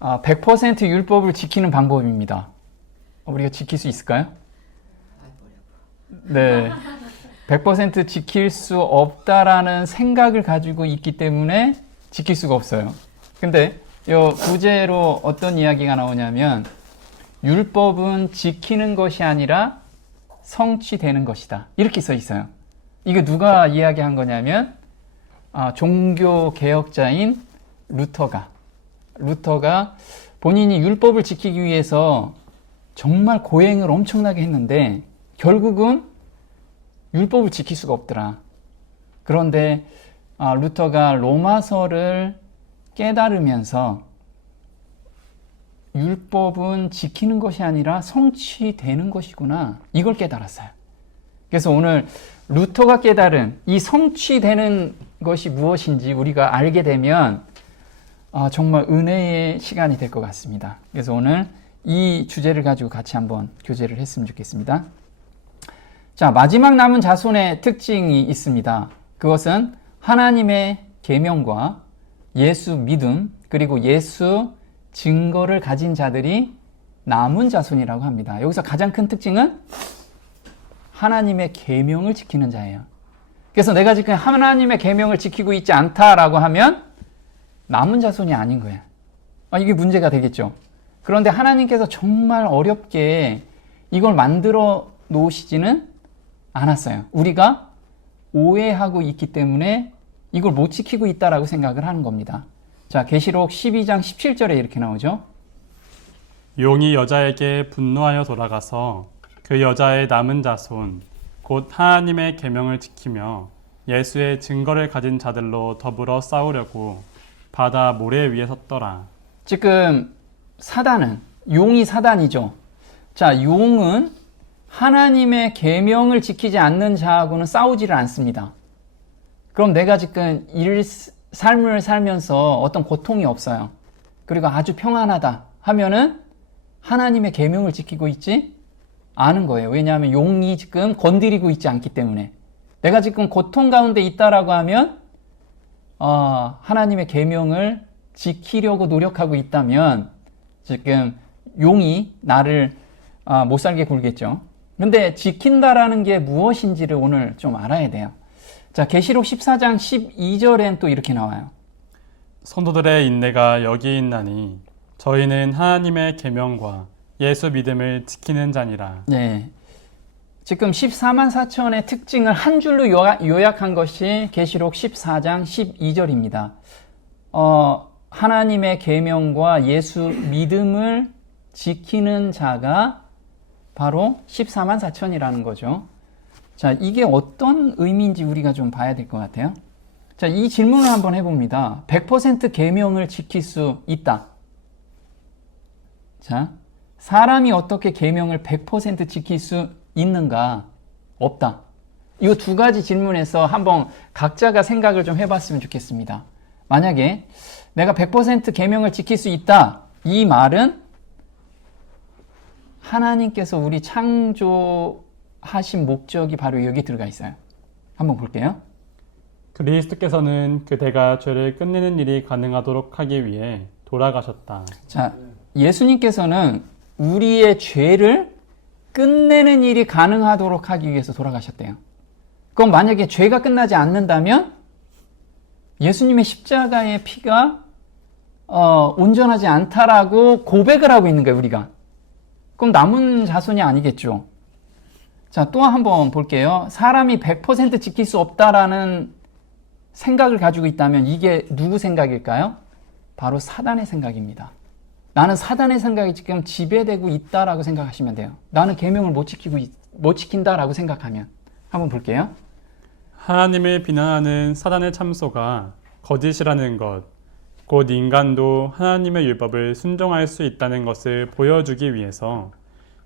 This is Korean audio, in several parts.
100% 율법을 지키는 방법입니다. 우리가 지킬 수 있을까요? 네. 100% 지킬 수 없다라는 생각을 가지고 있기 때문에 지킬 수가 없어요. 근데 이 구제로 어떤 이야기가 나오냐면 율법은 지키는 것이 아니라 성취되는 것이다. 이렇게 써 있어요. 이거 누가 이야기한 거냐면 종교 개혁자인 루터가 본인이 율법을 지키기 위해서 정말 고행을 엄청나게 했는데 결국은 율법을 지킬 수가 없더라. 그런데 루터가 로마서를 깨달으면서 율법은 지키는 것이 아니라 성취되는 것이구나. 이걸 깨달았어요. 그래서 오늘 루터가 깨달은 이 성취되는 것이 무엇인지 우리가 알게 되면 정말 은혜의 시간이 될 것 같습니다. 그래서 오늘 이 주제를 가지고 같이 한번 교제를 했으면 좋겠습니다. 자, 마지막 남은 자손의 특징이 있습니다. 그것은 하나님의 계명과 예수 믿음 그리고 예수 증거를 가진 자들이 남은 자손이라고 합니다. 여기서 가장 큰 특징은 하나님의 계명을 지키는 자예요. 그래서 내가 지금 하나님의 계명을 지키고 있지 않다라고 하면 남은 자손이 아닌 거예요. 이게 문제가 되겠죠. 그런데 하나님께서 정말 어렵게 이걸 만들어 놓으시지는 않았어요. 우리가 오해하고 있기 때문에 이걸 못 지키고 있다라고 생각을 하는 겁니다. 자, 계시록 12장 17절에 이렇게 나오죠. 용이 여자에게 분노하여 돌아가서 그 여자의 남은 자손 곧 하나님의 계명을 지키며 예수의 증거를 가진 자들로 더불어 싸우려고 바다 모래 위에 섰더라. 지금 용이 사단이죠. 자, 용은 하나님의 계명을 지키지 않는 자하고는 싸우지를 않습니다. 그럼 내가 지금 삶을 살면서 어떤 고통이 없어요. 그리고 아주 평안하다 하면은 하나님의 계명을 지키고 있지 않은 거예요. 왜냐하면 용이 지금 건드리고 있지 않기 때문에. 내가 지금 고통 가운데 있다라고 하면 하나님의 계명을 지키려고 노력하고 있다면 지금 용이 나를 못 살게 굴겠죠. 근데 지킨다라는 게 무엇인지를 오늘 좀 알아야 돼요. 자, 계시록 14장 12절엔 또 이렇게 나와요. 성도들의 인내가 여기 있나니 저희는 하나님의 계명과 예수 믿음을 지키는 자니라. 네. 지금 14만 4천의 특징을 한 줄로 요약한 것이 계시록 14장 12절입니다. 하나님의 계명과 예수 믿음을 지키는 자가 바로 14만 4천이라는 거죠. 자, 이게 어떤 의미인지 우리가 좀 봐야 될 것 같아요. 자, 이 질문을 한번 해봅니다. 100% 계명을 지킬 수 있다. 자, 사람이 어떻게 계명을 100% 지킬 수 있는가? 없다. 이 두 가지 질문에서 한번 각자가 생각을 좀 해봤으면 좋겠습니다. 만약에 내가 100% 계명을 지킬 수 있다. 이 말은 하나님께서 우리 창조하신 목적이 바로 여기 들어가 있어요. 한번 볼게요. 그리스도께서는 그대가 죄를 끝내는 일이 가능하도록 하기 위해 돌아가셨다. 자, 예수님께서는 우리의 죄를 끝내는 일이 가능하도록 하기 위해서 돌아가셨대요. 그럼 만약에 죄가 끝나지 않는다면 예수님의 십자가의 피가 온전하지 않다라고 고백을 하고 있는 거예요, 우리가. 그럼 남은 자손이 아니겠죠. 자, 또 한번 볼게요. 사람이 100% 지킬 수 없다라는 생각을 가지고 있다면 이게 누구 생각일까요? 바로 사단의 생각입니다. 나는 사단의 생각이 지금 지배되고 있다라고 생각하시면 돼요. 나는 계명을 못 지킨다라고 생각하면. 한번 볼게요. 하나님을 비난하는 사단의 참소가 거짓이라는 것, 곧 인간도 하나님의 율법을 순종할 수 있다는 것을 보여주기 위해서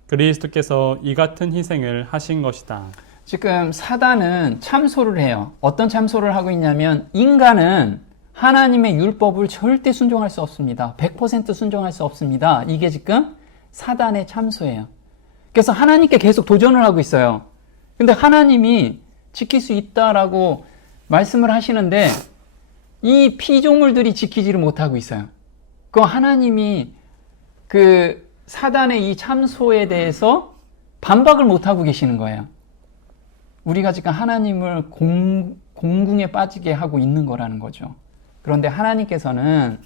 그리스도께서 이 같은 희생을 하신 것이다. 지금 사단은 참소를 해요. 어떤 참소를 하고 있냐면 인간은 하나님의 율법을 절대 순종할 수 없습니다. 100% 순종할 수 없습니다. 이게 지금 사단의 참소예요. 그래서 하나님께 계속 도전을 하고 있어요. 근데 하나님이 지킬 수 있다라고 말씀을 하시는데 이 피조물들이 지키지를 못하고 있어요. 그 하나님이 그 사단의 이 참소에 대해서 반박을 못하고 계시는 거예요. 우리가 지금 하나님을 공궁에 빠지게 하고 있는 거라는 거죠. 그런데 하나님께서는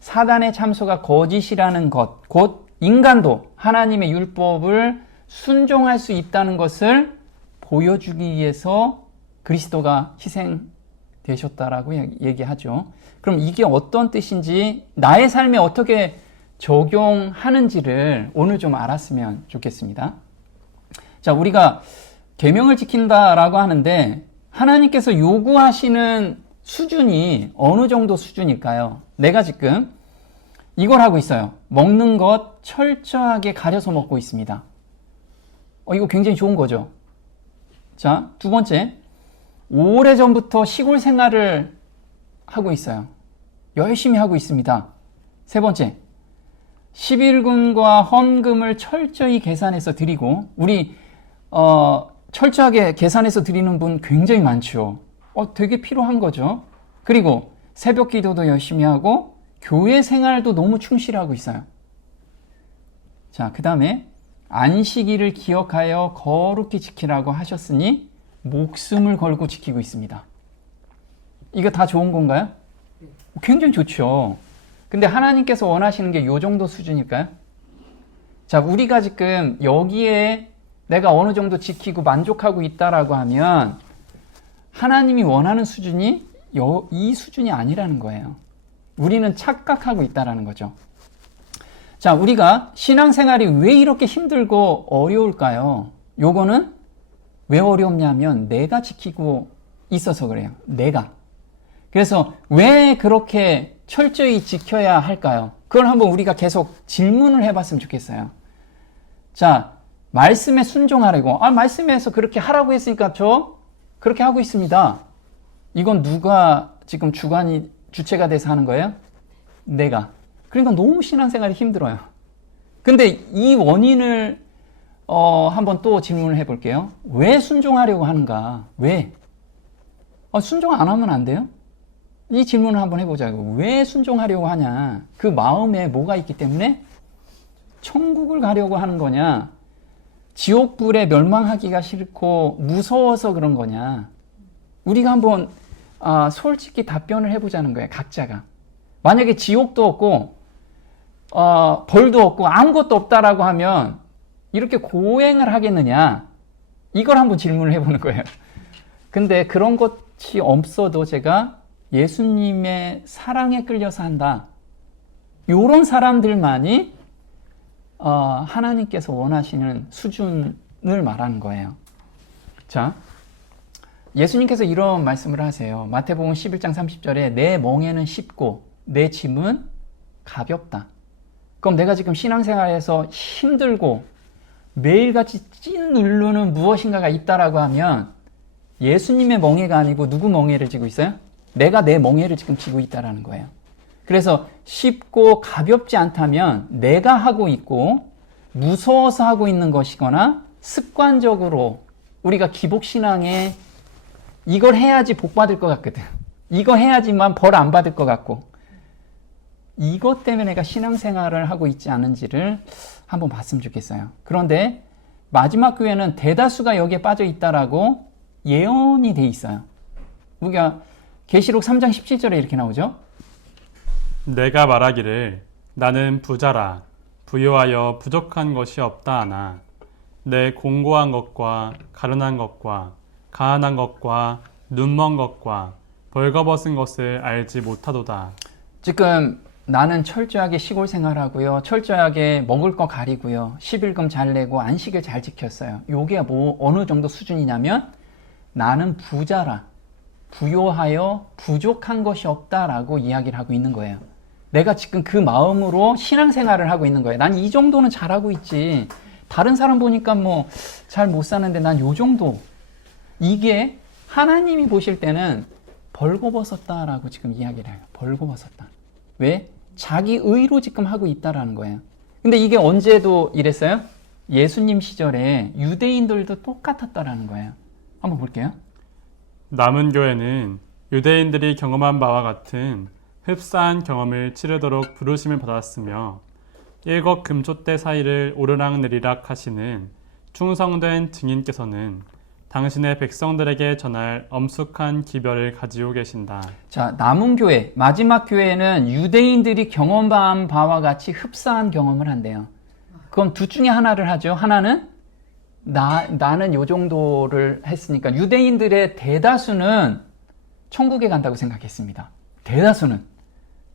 사단의 참소가 거짓이라는 것, 곧 인간도 하나님의 율법을 순종할 수 있다는 것을 보여주기 위해서 그리스도가 희생되셨다라고 얘기하죠. 그럼 이게 어떤 뜻인지, 나의 삶에 어떻게 적용하는지를 오늘 좀 알았으면 좋겠습니다. 자, 우리가 계명을 지킨다라고 하는데 하나님께서 요구하시는 수준이 어느 정도 수준일까요? 내가 지금 이걸 하고 있어요. 먹는 것 철저하게 가려서 먹고 있습니다. 이거 굉장히 좋은 거죠. 자, 두 번째, 오래전부터 시골 생활을 하고 있어요. 열심히 하고 있습니다. 세 번째, 11금과 헌금을 철저히 계산해서 드리고, 우리 철저하게 계산해서 드리는 분 굉장히 많죠. 되게 필요한 거죠. 그리고 새벽 기도도 열심히 하고 교회 생활도 너무 충실하고 있어요. 자, 그 다음에 안식일을 기억하여 거룩히 지키라고 하셨으니 목숨을 걸고 지키고 있습니다. 이거 다 좋은 건가요? 굉장히 좋죠. 근데 하나님께서 원하시는 게 이 정도 수준일까요? 자, 우리가 지금 여기에 내가 어느 정도 지키고 만족하고 있다라고 하면 하나님이 원하는 수준이 이 수준이 아니라는 거예요. 우리는 착각하고 있다라는 거죠. 자, 우리가 신앙생활이 왜 이렇게 힘들고 어려울까요? 요거는 왜 어렵냐면 내가 지키고 있어서 그래요. 내가. 그래서 왜 그렇게 철저히 지켜야 할까요? 그걸 한번 우리가 계속 질문을 해봤으면 좋겠어요. 자, 말씀에 순종하라고. 말씀에서 그렇게 하라고 했으니까 저 그렇게 하고 있습니다. 이건 누가 지금 주체가 돼서 하는 거예요? 내가. 그러니까 너무 신앙생활이 힘들어요. 근데 이 원인을 한번 또 질문을 해볼게요. 왜 순종하려고 하는가? 왜? 순종 안 하면 안 돼요? 이 질문을 한번 해보자고. 왜 순종하려고 하냐? 그 마음에 뭐가 있기 때문에? 천국을 가려고 하는 거냐? 지옥불에 멸망하기가 싫고 무서워서 그런 거냐? 우리가 한번 솔직히 답변을 해보자는 거예요. 각자가. 만약에 지옥도 없고 벌도 없고 아무것도 없다라고 하면 이렇게 고행을 하겠느냐? 이걸 한번 질문을 해보는 거예요. 근데 그런 것이 없어도 제가 예수님의 사랑에 끌려서 한다. 이런 사람들만이 하나님께서 원하시는 수준을 말하는 거예요. 자, 예수님께서 이런 말씀을 하세요. 마태복음 11장 30절에 내 멍에는 쉽고 내 짐은 가볍다. 그럼 내가 지금 신앙생활에서 힘들고 매일같이 찐 누르는 무엇인가가 있다라고 하면 예수님의 멍에가 아니고 누구 멍에를 지고 있어요? 내가 내 멍에를 지금 지고 있다라는 거예요. 그래서 쉽고 가볍지 않다면 내가 하고 있고 무서워서 하고 있는 것이거나 습관적으로 우리가 기복신앙에 이걸 해야지 복 받을 것 같거든. 이거 해야지만 벌 안 받을 것 같고 이것 때문에 내가 신앙생활을 하고 있지 않은지를 한번 봤으면 좋겠어요. 그런데 마지막 교회는 대다수가 여기에 빠져 있다라고 예언이 돼 있어요. 우리가 계시록 3장 17절에 이렇게 나오죠. 내가 말하기를 나는 부자라 부요하여 부족한 것이 없다 하나 내 공고한 것과 가련한 것과 가난한 것과 눈먼 것과 벌거벗은 것을 알지 못하도다. 지금 나는 철저하게 시골 생활하고요. 철저하게 먹을 거 가리고요. 11금 잘 내고 안식을 잘 지켰어요. 요게 어느 정도 수준이냐면 나는 부자라 부요하여 부족한 것이 없다라고 이야기를 하고 있는 거예요. 내가 지금 그 마음으로 신앙생활을 하고 있는 거예요. 난 이 정도는 잘하고 있지. 다른 사람 보니까 뭐 잘 못 사는데 난 요 정도. 이게 하나님이 보실 때는 벌거벗었다라고 지금 이야기를 해요. 벌거벗었다. 왜? 자기 의로 지금 하고 있다라는 거예요. 근데 이게 언제도 이랬어요? 예수님 시절에 유대인들도 똑같았다라는 거예요. 한번 볼게요. 남은 교회는 유대인들이 경험한 바와 같은 흡사한 경험을 치르도록 부르심을 받았으며 일곱 금촛대 사이를 오르락내리락 하시는 충성된 증인께서는 당신의 백성들에게 전할 엄숙한 기별을 가지고 계신다. 자, 남은 교회, 마지막 교회는 유대인들이 경험한 바와 같이 흡사한 경험을 한대요. 그건 둘 중에 하나를 하죠. 하나는 나는 요 정도를 했으니까 유대인들의 대다수는 천국에 간다고 생각했습니다. 대다수는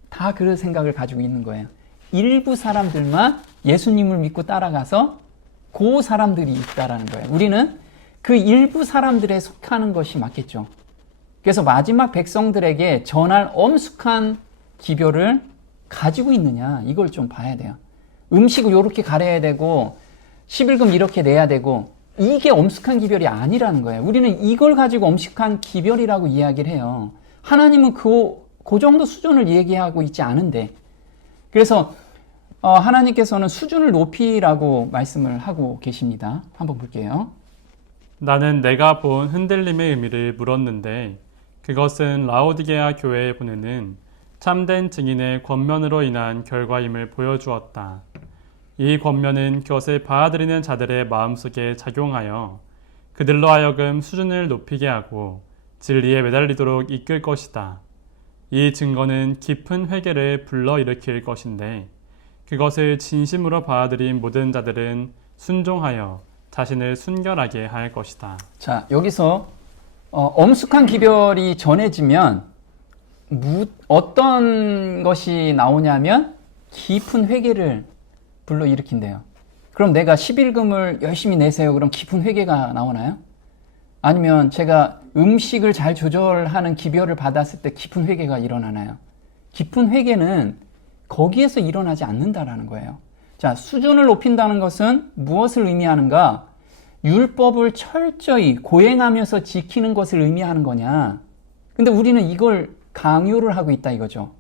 다 그 생각을 가지고 있는 거예요. 일부 사람들만 예수님을 믿고 따라가서 그 사람들이 있다라는 거예요. 우리는 그 일부 사람들에 속하는 것이 맞겠죠. 그래서 마지막 백성들에게 전할 엄숙한 기별을 가지고 있느냐, 이걸 좀 봐야 돼요. 음식을 이렇게 가려야 되고 11금 이렇게 내야 되고 이게 엄숙한 기별이 아니라는 거예요. 우리는 이걸 가지고 엄숙한 기별이라고 이야기를 해요. 하나님은 그 정도 수준을 얘기하고 있지 않은데, 그래서 하나님께서는 수준을 높이라고 말씀을 하고 계십니다. 한번 볼게요. 나는 내가 본 흔들림의 의미를 물었는데 그것은 라오디게아 교회에 보내는 참된 증인의 권면으로 인한 결과임을 보여주었다. 이 권면은 그것을 받아들이는 자들의 마음속에 작용하여 그들로 하여금 수준을 높이게 하고 진리에 매달리도록 이끌 것이다. 이 증거는 깊은 회개를 불러일으킬 것인데 그것을 진심으로 받아들인 모든 자들은 순종하여 자신을 순결하게 할 것이다. 자, 여기서 엄숙한 기별이 전해지면 어떤 것이 나오냐면 깊은 회개를 불러일으킨대요. 그럼 내가 11금을 열심히 내세요. 그럼 깊은 회개가 나오나요? 아니면 제가 음식을 잘 조절하는 기별을 받았을 때 깊은 회개가 일어나나요? 깊은 회개는 거기에서 일어나지 않는다라는 거예요. 자, 수준을 높인다는 것은 무엇을 의미하는가? 율법을 철저히 고행하면서 지키는 것을 의미하는 거냐? 근데 우리는 이걸 강요를 하고 있다 이거죠.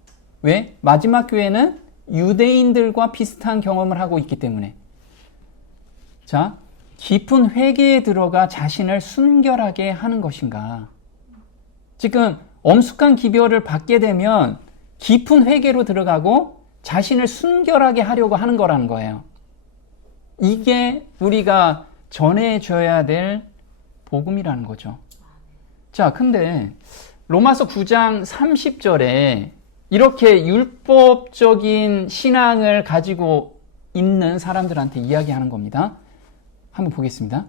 왜? 마지막 교회는 유대인들과 비슷한 경험을 하고 있기 때문에. 자, 깊은 회개에 들어가 자신을 순결하게 하는 것인가? 지금 엄숙한 기별을 받게 되면 깊은 회개로 들어가고 자신을 순결하게 하려고 하는 거라는 거예요. 이게 우리가 전해줘야 될 복음이라는 거죠. 자, 근데 로마서 9장 30절에 이렇게 율법적인 신앙을 가지고 있는 사람들한테 이야기하는 겁니다. 한번 보겠습니다.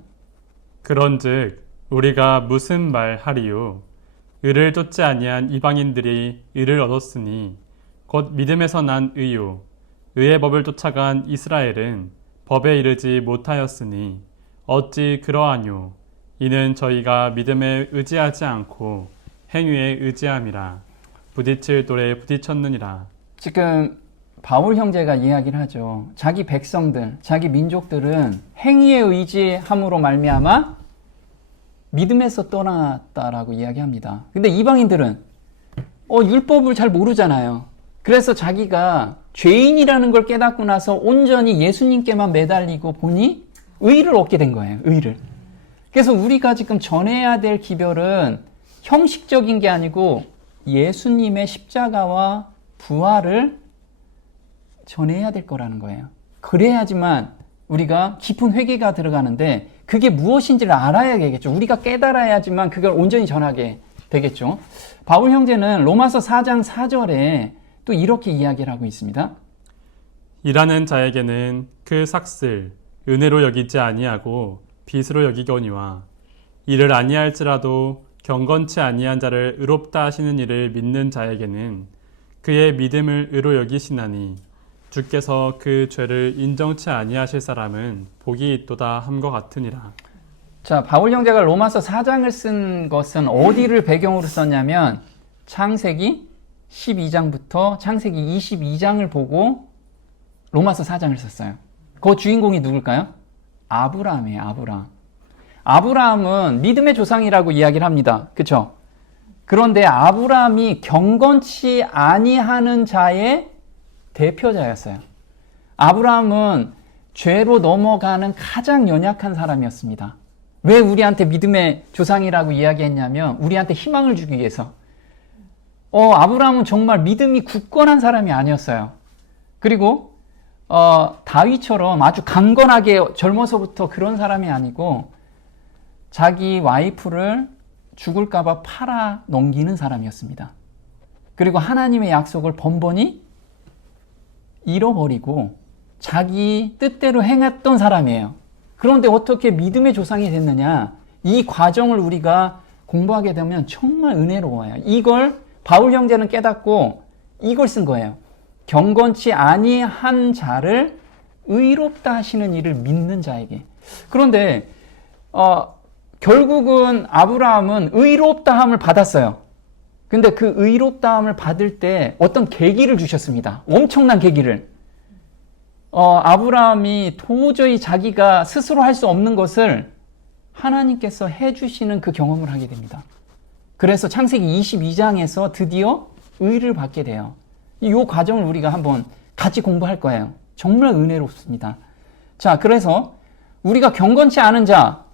그런즉 우리가 무슨 말 하리요? 의를 쫓지 아니한 이방인들이 의를 얻었으니 곧 믿음에서 난 의요. 의의 법을 쫓아간 이스라엘은 법에 이르지 못하였으니 어찌 그러하뇨? 이는 저희가 믿음에 의지하지 않고 행위에 의지함이라. 부딪힐 돌에 부딪혔느니라. 지금 바울 형제가 이야기를 하죠. 자기 백성들, 자기 민족들은 행위에 의지함으로 말미암아 믿음에서 떠났다라고 이야기합니다. 근데 이방인들은 율법을 잘 모르잖아요. 그래서 자기가 죄인이라는 걸 깨닫고 나서 온전히 예수님께만 매달리고 보니 의를 얻게 된 거예요. 의를. 그래서 우리가 지금 전해야 될 기별은 형식적인 게 아니고 예수님의 십자가와 부활을 전해야 될 거라는 거예요. 그래야지만 우리가 깊은 회개가 들어가는데 그게 무엇인지를 알아야겠죠. 우리가 깨달아야지만 그걸 온전히 전하게 되겠죠. 바울 형제는 로마서 4장 4절에 또 이렇게 이야기를 하고 있습니다. 일하는 자에게는 그 삭슬 은혜로 여기지 아니하고 빚으로 여기거니와 이를 아니할지라도 경건치 아니한 자를 의롭다 하시는 이를 믿는 자에게는 그의 믿음을 의로 여기시나니 주께서 그 죄를 인정치 아니하실 사람은 복이 있도다 함과 같으니라. 자, 바울 형제가 로마서 4장을 쓴 것은 어디를 배경으로 썼냐면 창세기 12장부터 창세기 22장을 보고 로마서 4장을 썼어요. 그 주인공이 누굴까요? 아브라함이에요. 아브라함. 아브라함은 믿음의 조상이라고 이야기를 합니다. 그렇죠? 그런데 아브라함이 경건치 아니하는 자의 대표자였어요. 아브라함은 죄로 넘어가는 가장 연약한 사람이었습니다. 왜 우리한테 믿음의 조상이라고 이야기했냐면 우리한테 희망을 주기 위해서. 아브라함은 정말 믿음이 굳건한 사람이 아니었어요. 그리고 다윗처럼 아주 강건하게 젊어서부터 그런 사람이 아니고 자기 와이프를 죽을까봐 팔아 넘기는 사람이었습니다. 그리고 하나님의 약속을 번번이 잃어버리고 자기 뜻대로 행했던 사람이에요. 그런데 어떻게 믿음의 조상이 됐느냐? 이 과정을 우리가 공부하게 되면 정말 은혜로워요. 이걸 바울 형제는 깨닫고 이걸 쓴 거예요. 경건치 아니한 자를 의롭다 하시는 이를 믿는 자에게. 그런데 결국은 아브라함은 의롭다함을 받았어요. 근데 그 의롭다함을 받을 때 어떤 계기를 주셨습니다. 엄청난 계기를. 아브라함이 도저히 자기가 스스로 할 수 없는 것을 하나님께서 해주시는 그 경험을 하게 됩니다. 그래서 창세기 22장에서 드디어 의를 받게 돼요. 이 과정을 우리가 한번 같이 공부할 거예요. 정말 은혜롭습니다. 자, 그래서 우리가 경건치 않은 자,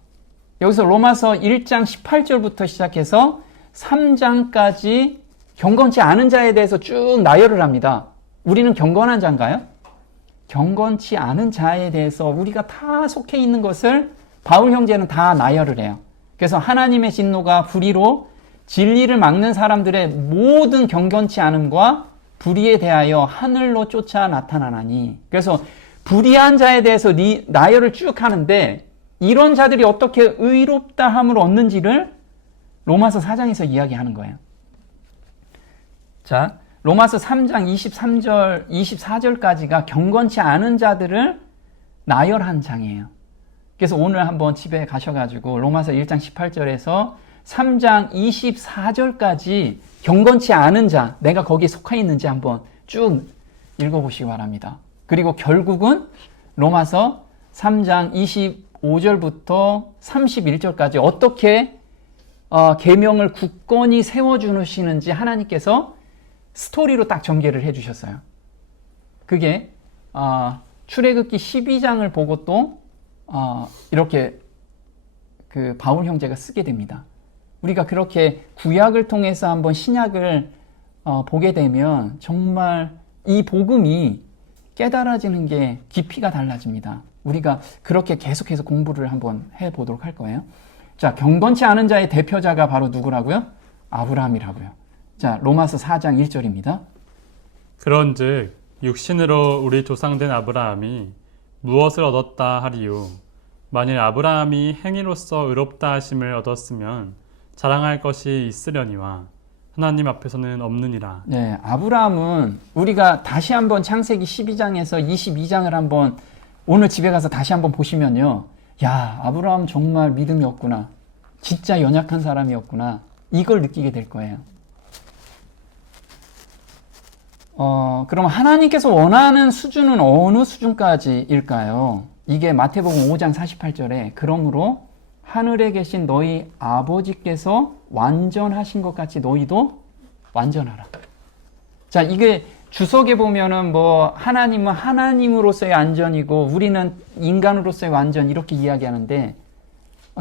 여기서 로마서 1장 18절부터 시작해서 3장까지 경건치 않은 자에 대해서 쭉 나열을 합니다. 우리는 경건한 자인가요? 경건치 않은 자에 대해서 우리가 다 속해 있는 것을 바울 형제는 다 나열을 해요. 그래서 하나님의 진노가 불의로 진리를 막는 사람들의 모든 경건치 않음과 불의에 대하여 하늘로 쫓아 나타나나니. 그래서 불의한 자에 대해서 나열을 쭉 하는데 이런 자들이 어떻게 의롭다함을 얻는지를 로마서 4장에서 이야기하는 거예요. 자, 로마서 3장 23절, 24절까지가 경건치 않은 자들을 나열한 장이에요. 그래서 오늘 한번 집에 가셔가지고 로마서 1장 18절에서 3장 24절까지 경건치 않은 자, 내가 거기에 속해 있는지 한번 쭉 읽어보시기 바랍니다. 그리고 결국은 로마서 3장 25절부터 31절까지 어떻게 계명을 굳건히 세워주시는지 하나님께서 스토리로 딱 전개를 해주셨어요. 그게 출애굽기 12장을 보고 또 이렇게 그 바울 형제가 쓰게 됩니다. 우리가 그렇게 구약을 통해서 한번 신약을 보게 되면 정말 이 복음이 깨달아지는 게 깊이가 달라집니다. 우리가 그렇게 계속해서 공부를 한번 해보도록 할 거예요. 자, 경건치 않은 자의 대표자가 바로 누구라고요? 아브라함이라고요. 자, 로마서 4장 1절입니다. 그런즉 육신으로 우리 조상된 아브라함이 무엇을 얻었다 하리요? 만일 아브라함이 행위로서 의롭다 하심을 얻었으면 자랑할 것이 있으려니와 하나님 앞에서는 없느니라. 네, 아브라함은 우리가 다시 한번 창세기 12장에서 22장을 한번 오늘 집에 가서 다시 한번 보시면요. 야, 아브라함 정말 믿음이 없구나. 진짜 연약한 사람이었구나. 이걸 느끼게 될 거예요. 그럼 하나님께서 원하는 수준은 어느 수준까지일까요? 이게 마태복음 5장 48절에 그러므로 하늘에 계신 너희 아버지께서 완전하신 것 같이 너희도 완전하라. 자, 이게 주석에 보면은 하나님은 하나님으로서의 완전이고 우리는 인간으로서의 완전 이렇게 이야기하는데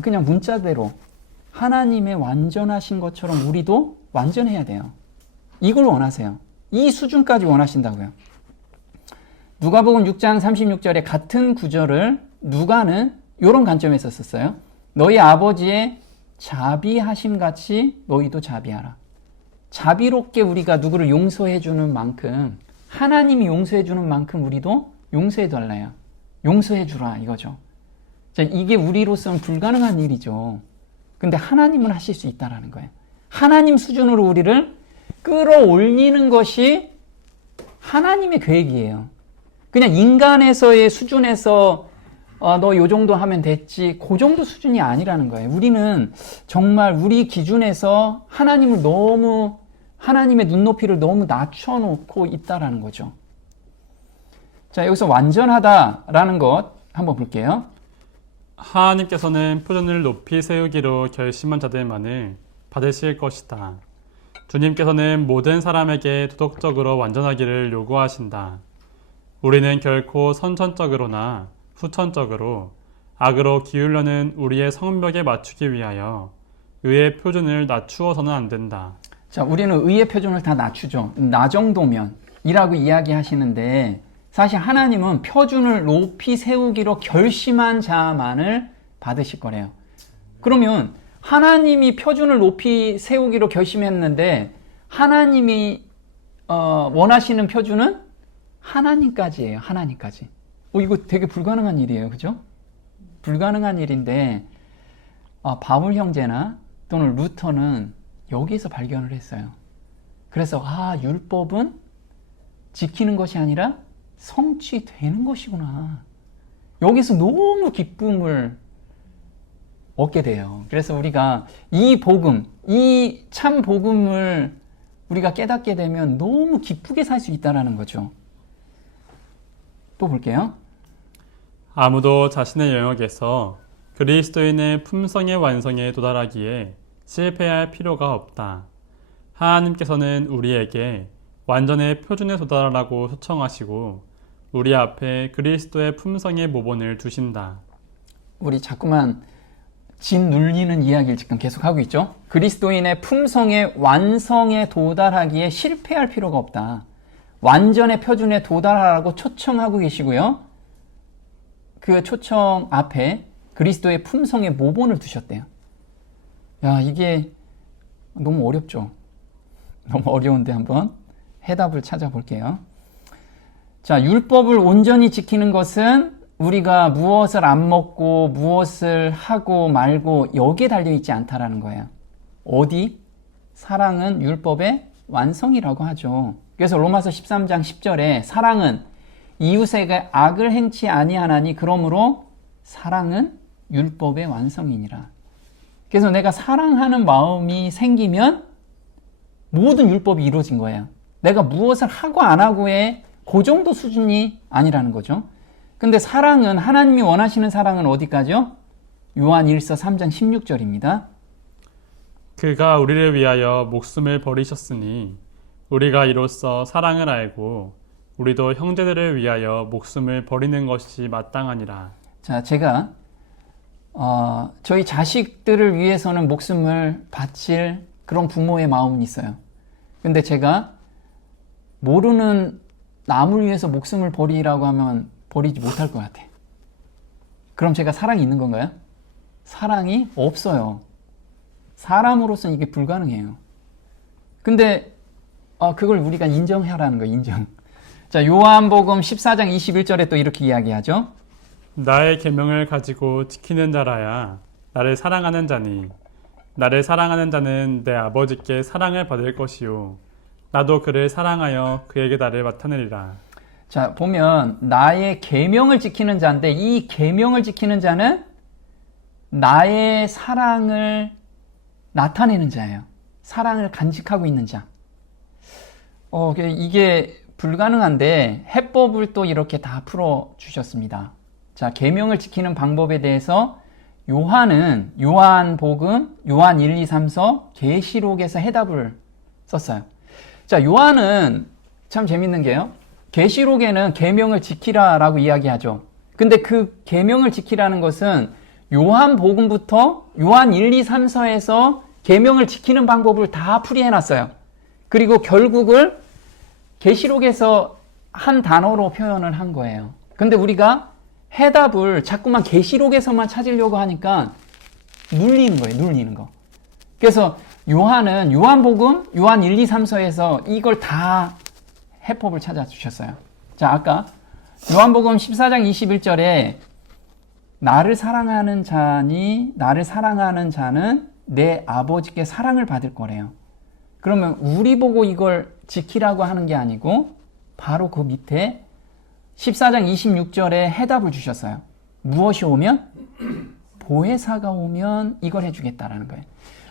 그냥 문자대로 하나님의 완전하신 것처럼 우리도 완전해야 돼요. 이걸 원하세요. 이 수준까지 원하신다고요. 누가복음 6장 36절에 같은 구절을 누가는 이런 관점에서 썼어요. 너희 아버지의 자비하심 같이 너희도 자비하라. 자비롭게 우리가 누구를 용서해 주는 만큼 하나님이 용서해 주는 만큼 우리도 용서해 달라요. 용서해 주라 이거죠. 자, 이게 우리로서는 불가능한 일이죠. 근데 하나님은 하실 수 있다라는 거예요. 하나님 수준으로 우리를 끌어올리는 것이 하나님의 계획이에요. 그냥 인간에서의 수준에서 너 요 정도 하면 됐지 그 정도 수준이 아니라는 거예요. 우리는 정말 우리 기준에서 하나님을 너무 하나님의 눈높이를 너무 낮춰놓고 있다라는 거죠. 자, 여기서 완전하다라는 것 한번 볼게요. 하나님께서는 표준을 높이 세우기로 결심한 자들만을 받으실 것이다. 주님께서는 모든 사람에게 도덕적으로 완전하기를 요구하신다. 우리는 결코 선천적으로나 후천적으로 악으로 기울려는 우리의 성벽에 맞추기 위하여 의의 표준을 낮추어서는 안 된다. 자, 우리는 의의 표준을 다 낮추죠. 나 정도면 이라고 이야기하시는데 사실 하나님은 표준을 높이 세우기로 결심한 자만을 받으실 거래요. 그러면 하나님이 표준을 높이 세우기로 결심했는데 하나님이 원하시는 표준은 하나님까지예요. 하나님까지. 이거 되게 불가능한 일이에요. 그죠? 불가능한 일인데 바울 형제나 또는 루터는 여기서 발견을 했어요. 그래서 율법은 지키는 것이 아니라 성취되는 것이구나. 여기서 너무 기쁨을 얻게 돼요. 그래서 우리가 이 복음, 이 참 복음을 우리가 깨닫게 되면 너무 기쁘게 살 수 있다는 거죠. 또 볼게요. 아무도 자신의 영역에서 그리스도인의 품성의 완성에 도달하기에 실패할 필요가 없다. 하나님께서는 우리에게 완전의 표준에 도달하라고 초청하시고 우리 앞에 그리스도의 품성의 모본을 두신다. 우리 자꾸만 진 눌리는 이야기를 지금 계속하고 있죠. 그리스도인의 품성의 완성에 도달하기에 실패할 필요가 없다. 완전의 표준에 도달하라고 초청하고 계시고요. 그 초청 앞에 그리스도의 품성의 모본을 두셨대요. 야, 이게 너무 어렵죠? 너무 어려운데 한번 해답을 찾아볼게요. 자, 율법을 온전히 지키는 것은 우리가 무엇을 안 먹고 무엇을 하고 말고 여기에 달려있지 않다라는 거예요. 어디? 사랑은 율법의 완성이라고 하죠. 그래서 로마서 13장 10절에 사랑은 이웃에게 악을 행치 아니하나니 그러므로 사랑은 율법의 완성이니라. 그래서 내가 사랑하는 마음이 생기면 모든 율법이 이루어진 거예요. 내가 무엇을 하고 안 하고의 그 정도 수준이 아니라는 거죠. 근데 사랑은 하나님이 원하시는 사랑은 어디까지요? 요한 1서 3장 16절입니다. 그가 우리를 위하여 목숨을 버리셨으니 우리가 이로써 사랑을 알고 우리도 형제들을 위하여 목숨을 버리는 것이 마땅하니라. 자, 제가 저희 자식들을 위해서는 목숨을 바칠 그런 부모의 마음은 있어요. 근데 제가 모르는 남을 위해서 목숨을 버리라고 하면 버리지 못할 것 같아. 그럼 제가 사랑이 있는 건가요? 사랑이 없어요. 사람으로서는 이게 불가능해요. 근데 그걸 우리가 인정하라는 거예요. 인정. 자, 요한복음 14장 21절에 또 이렇게 이야기하죠. 나의 계명을 가지고 지키는 자라야 나를 사랑하는 자니 나를 사랑하는 자는 내 아버지께 사랑을 받을 것이요 나도 그를 사랑하여 그에게 나를 나타내리라. 자, 보면 나의 계명을 지키는 자인데 이 계명을 지키는 자는 나의 사랑을 나타내는 자예요. 사랑을 간직하고 있는 자. 이게 불가능한데 해법을 또 이렇게 다 풀어 주셨습니다. 자, 계명을 지키는 방법에 대해서 요한복음, 요한 1, 2, 3서, 계시록에서 해답을 썼어요. 자, 요한은 참 재밌는 게요. 계시록에는 계명을 지키라라고 이야기하죠. 근데 그 계명을 지키라는 것은 요한복음부터 요한 1, 2, 3서에서 계명을 지키는 방법을 다 풀이해놨어요. 그리고 결국을 계시록에서 한 단어로 표현을 한 거예요. 근데 우리가 해답을 자꾸만 계시록에서만 찾으려고 하니까 눌리는 거예요. 눌리는 거. 그래서 요한은 요한복음, 요한 1, 2, 3서에서 이걸 다 해법을 찾아주셨어요. 자, 아까 요한복음 14장 21절에 나를 사랑하는 자는 내 아버지께 사랑을 받을 거래요. 그러면 우리 보고 이걸 지키라고 하는 게 아니고 바로 그 밑에 14장 26절에 해답을 주셨어요. 무엇이 오면? 보혜사가 오면 이걸 해주겠다라는 거예요.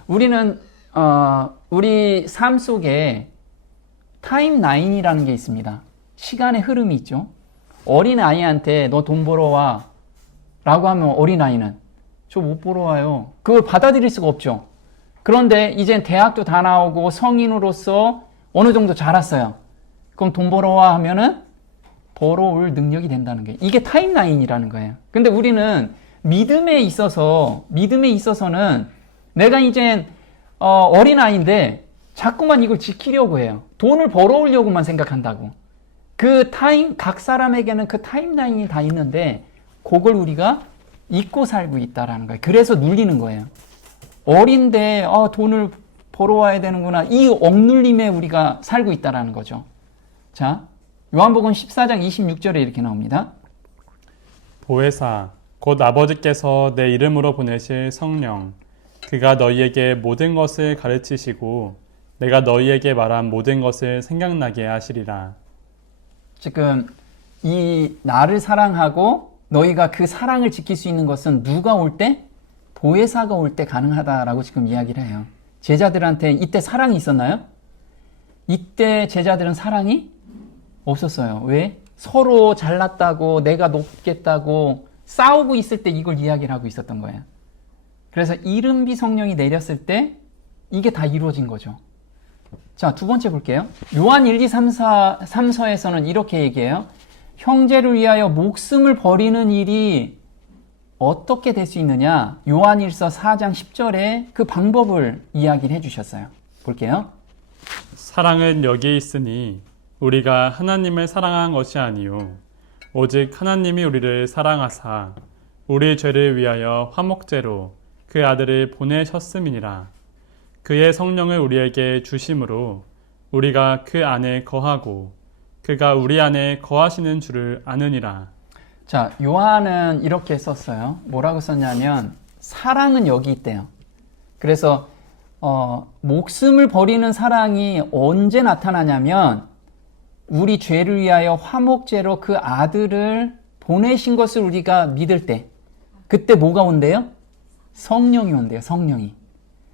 우리는 우리 삶 속에 타임라인이라는 게 있습니다. 시간의 흐름이 있죠. 어린아이한테 너 돈 벌어 와 라고 하면 어린아이는 저 못 벌어 와요. 그걸 받아들일 수가 없죠. 그런데 이젠 대학도 다 나오고 성인으로서 어느 정도 자랐어요. 그럼 돈 벌어 와 하면은 벌어올 능력이 된다는 게 이게 타임라인이라는 거예요. 근데 우리는 믿음에 있어서는 내가 이젠 어린아이인데 자꾸만 이걸 지키려고 해요. 돈을 벌어오려고만 생각한다고. 그 타임, 각 사람에게는 그 타임라인이 다 있는데 그걸 우리가 잊고 살고 있다라는 거예요. 그래서 눌리는 거예요. 어린데 돈을 벌어와야 되는구나. 이 억눌림에 우리가 살고 있다라는 거죠. 자, 요한복음 14장 26절에 이렇게 나옵니다. 보혜사 곧 아버지께서 내 이름으로 보내실 성령 그가 너희에게 모든 것을 가르치시고 내가 너희에게 말한 모든 것을 생각나게 하시리라. 지금 이 나를 사랑하고 너희가 그 사랑을 지킬 수 있는 것은 누가 올 때? 보혜사가 올 때 가능하다라고 지금 이야기를 해요. 제자들한테 이때 사랑이 있었나요? 이때 제자들은 사랑이 없었어요. 왜? 서로 잘났다고 내가 높겠다고 싸우고 있을 때 이걸 이야기를 하고 있었던 거예요. 그래서 이른비 성령이 내렸을 때 이게 다 이루어진 거죠. 자, 두 번째 볼게요. 요한 1, 2, 3서에서는 이렇게 얘기해요. 형제를 위하여 목숨을 버리는 일이 어떻게 될 수 있느냐? 요한 1서 4장 10절에 그 방법을 이야기를 해주셨어요. 볼게요. 사랑은 여기에 있으니 우리가 하나님을 사랑한 것이 아니요 오직 하나님이 우리를 사랑하사 우리 죄를 위하여 화목제로 그 아들을 보내셨음이니라. 그의 성령을 우리에게 주심으로 우리가 그 안에 거하고 그가 우리 안에 거하시는 줄을 아느니라. 자, 요한은 이렇게 썼어요. 뭐라고 썼냐면 사랑은 여기 있대요. 그래서 목숨을 버리는 사랑이 언제 나타나냐면 우리 죄를 위하여 화목제로 그 아들을 보내신 것을 우리가 믿을 때 그때 뭐가 온대요? 성령이 온대요. 성령이.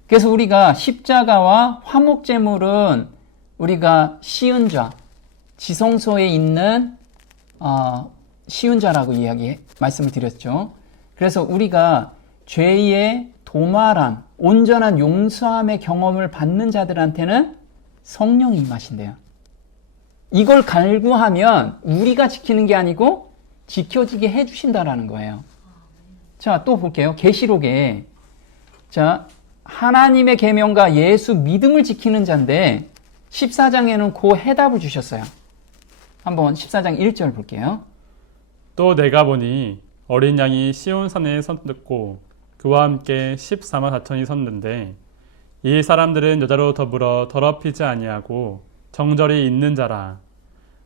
그래서 우리가 십자가와 화목제물은 우리가 시은좌, 지성소에 있는 시은좌라고 말씀을 드렸죠. 그래서 우리가 죄의 도말함, 온전한 용서함의 경험을 받는 자들한테는 성령이 임하신대요. 이걸 갈구하면 우리가 지키는 게 아니고 지켜지게 해주신다라는 거예요. 자, 또 볼게요. 계시록에 자, 하나님의 계명과 예수 믿음을 지키는 자인데 14장에는 그 해답을 주셨어요. 한번 14장 1절 볼게요. 또 내가 보니 어린 양이 시온산에 섰고 그와 함께 14만 4천이 섰는데 이 사람들은 여자로 더불어 더럽히지 아니하고 정절이 있는 자라.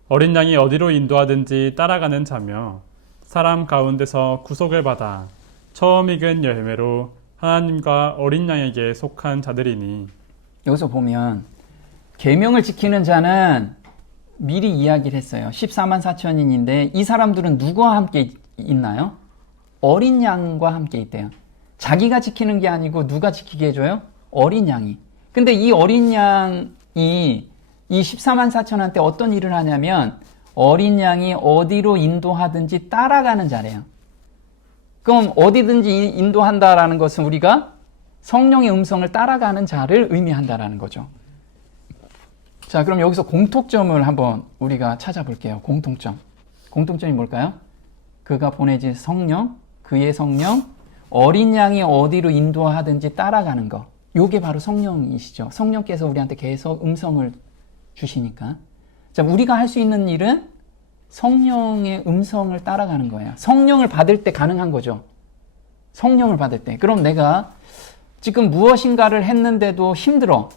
어린 양이 어디로 인도하든지 따라가는 자며 사람 가운데서 구속을 받아 처음 익은 열매로 하나님과 어린 양에게 속한 자들이니. 여기서 보면 계명을 지키는 자는 미리 이야기를 했어요. 14만 4천인인데 이 사람들은 누구와 함께 있나요? 어린 양과 함께 있대요. 자기가 지키는 게 아니고 누가 지키게 해줘요? 어린 양이. 근데 이 어린 양이 이 14만 4천한테 어떤 일을 하냐면 어린 양이 어디로 인도하든지 따라가는 자래요. 그럼 어디든지 인도한다라는 것은 우리가 성령의 음성을 따라가는 자를 의미한다라는 거죠. 자, 그럼 여기서 공통점을 한번 우리가 찾아볼게요. 공통점. 공통점이 뭘까요? 그가 보내진 성령, 그의 성령, 어린 양이 어디로 인도하든지 따라가는 거. 요게 바로 성령이시죠. 성령께서 우리한테 계속 음성을 주시니까. 자, 우리가 할 수 있는 일은 성령의 음성을 따라가는 거예요. 성령을 받을 때 가능한 거죠. 성령을 받을 때. 그럼 내가 지금 무엇인가를 했는데도 힘들어.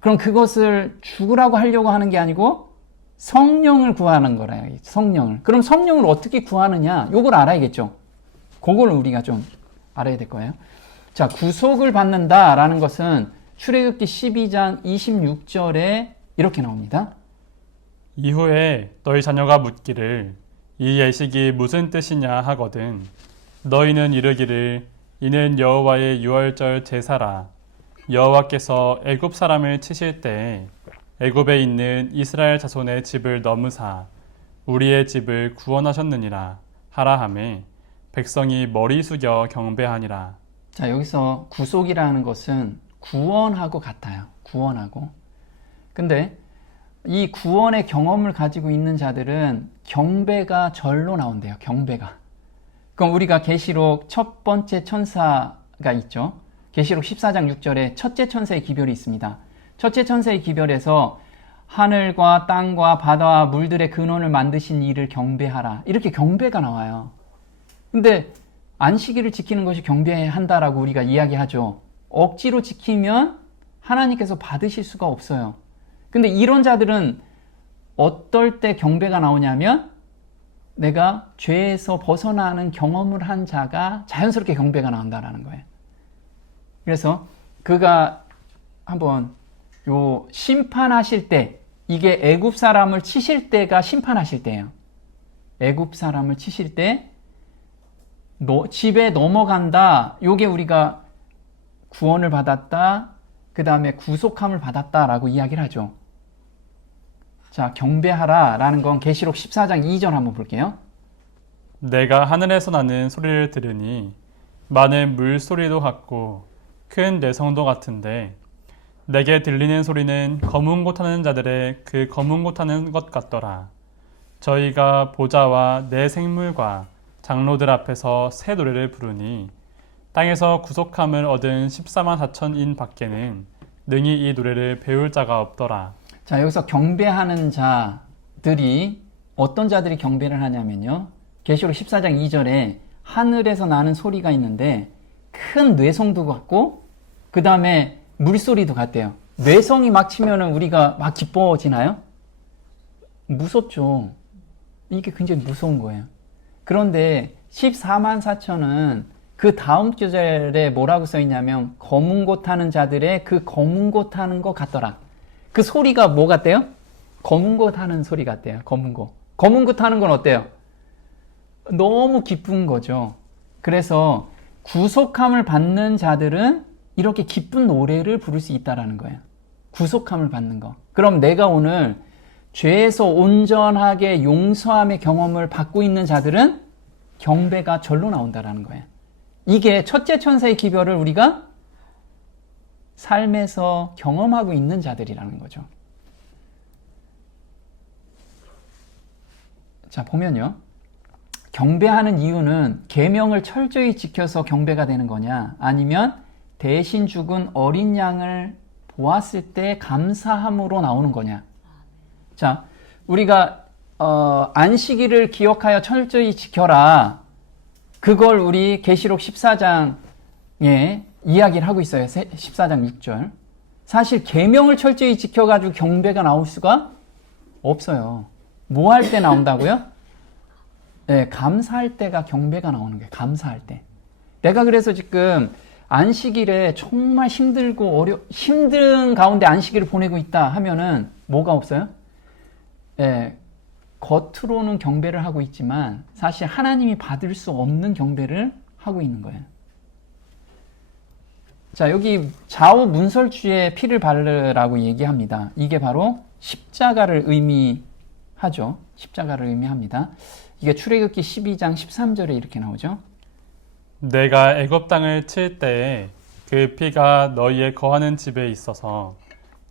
그럼 그것을 죽으라고 하려고 하는 게 아니고 성령을 구하는 거래요. 성령을. 그럼 성령을 어떻게 구하느냐? 요걸 알아야겠죠. 그걸 우리가 좀 알아야 될 거예요. 자, 구속을 받는다라는 것은 출애굽기 12장 26절에 이렇게 나옵니다. 이후에 너희 자녀가 묻기를 이 예식이 무슨 뜻이냐 하거든 너희는 이르기를 이는 여호와의 유월절 제사라. 여호와께서 애굽 사람을 치실 때에 애굽에 있는 이스라엘 자손의 집을 넘으사 우리의 집을 구원하셨느니라 하라 하매 백성이 머리 숙여 경배하니라. 자, 여기서 구속이라는 것은 구원하고 같아요. 구원하고. 근데 이 구원의 경험을 가지고 있는 자들은 경배가 절로 나온대요. 경배가. 그럼 우리가 계시록 첫 번째 천사가 있죠. 계시록 14장 6절에 첫째 천사의 기별이 있습니다. 첫째 천사의 기별에서 하늘과 땅과 바다와 물들의 근원을 만드신 이를 경배하라. 이렇게 경배가 나와요. 근데 안식일을 지키는 것이 경배한다라고 우리가 이야기하죠. 억지로 지키면 하나님께서 받으실 수가 없어요. 근데 이런 자들은 어떨 때 경배가 나오냐면 내가 죄에서 벗어나는 경험을 한 자가 자연스럽게 경배가 나온다라는 거예요. 그래서 그가 한번 요 심판하실 때, 이게 애굽 사람을 치실 때가 심판하실 때예요. 애굽 사람을 치실 때 집에 넘어간다. 요게 우리가 구원을 받았다. 그 다음에 구속함을 받았다라고 이야기를 하죠. 자, 경배하라 라는 건 계시록 14장 2절 한번 볼게요. 내가 하늘에서 나는 소리를 들으니 많은 물소리도 같고 큰 뇌성도 같은데 내게 들리는 소리는 검은 고 타는 자들의 그 검은 고 타는 것 같더라. 저희가 보좌와 내 생물과 장로들 앞에서 새 노래를 부르니 땅에서 구속함을 얻은 14만 4천인 밖에는 능히 이 노래를 배울 자가 없더라. 자, 여기서 경배하는 자들이 어떤 자들이 경배를 하냐면요. 계시록 14장 2절에 하늘에서 나는 소리가 있는데 큰 뇌성도 같고 그 다음에 물소리도 같대요. 뇌성이 막 치면은 우리가 막 기뻐지나요? 무섭죠. 이게 굉장히 무서운 거예요. 그런데 14만 4천은 그 다음 구절에 뭐라고 써 있냐면 검은 고 타는 자들의 그 검은 고 타는 것 같더라. 그 소리가 뭐 같대요? 검은 고 타는 소리 같대요. 검은 고. 검은 고 타는 건 어때요? 너무 기쁜 거죠. 그래서 구속함을 받는 자들은 이렇게 기쁜 노래를 부를 수 있다라는 거예요. 구속함을 받는 거. 그럼 내가 오늘 죄에서 온전하게 용서함의 경험을 받고 있는 자들은 경배가 절로 나온다라는 거예요. 이게 첫째 천사의 기별을 우리가 삶에서 경험하고 있는 자들이라는 거죠. 자, 보면요. 경배하는 이유는 계명을 철저히 지켜서 경배가 되는 거냐, 아니면 대신 죽은 어린 양을 보았을 때 감사함으로 나오는 거냐. 자, 우리가 안식일을 기억하여 철저히 지켜라. 그걸 우리 계시록 14장에 이야기를 하고 있어요. 14장 6절. 사실 계명을 철저히 지켜가지고 경배가 나올 수가 없어요. 뭐 할 때 나온다고요? 네, 감사할 때가 경배가 나오는 거예요. 감사할 때. 내가 그래서 지금 안식일에 정말 힘들고 힘든 가운데 안식일을 보내고 있다 하면은 뭐가 없어요? 네, 겉으로는 경배를 하고 있지만 사실 하나님이 받을 수 없는 경배를 하고 있는 거예요. 자, 여기 좌우 문설주에 피를 바르라고 얘기합니다. 이게 바로 십자가를 의미하죠. 십자가를 의미합니다. 이게 출애굽기 12장 13절에 이렇게 나오죠. 내가 애굽 땅을 칠 때에 그 피가 너희의 거하는 집에 있어서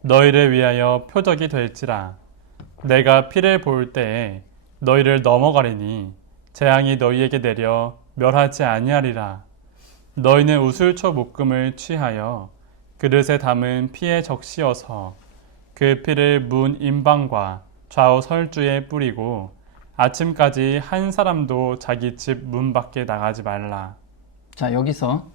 너희를 위하여 표적이 될지라. 내가 피를 볼 때에 너희를 넘어가리니 재앙이 너희에게 내려 멸하지 아니하리라. 너희는 우슬초 묶음을 취하여 그릇에 담은 피에 적시어서 그 피를 문 임방과 좌우 설주에 뿌리고 아침까지 한 사람도 자기 집 문 밖에 나가지 말라. 자, 여기서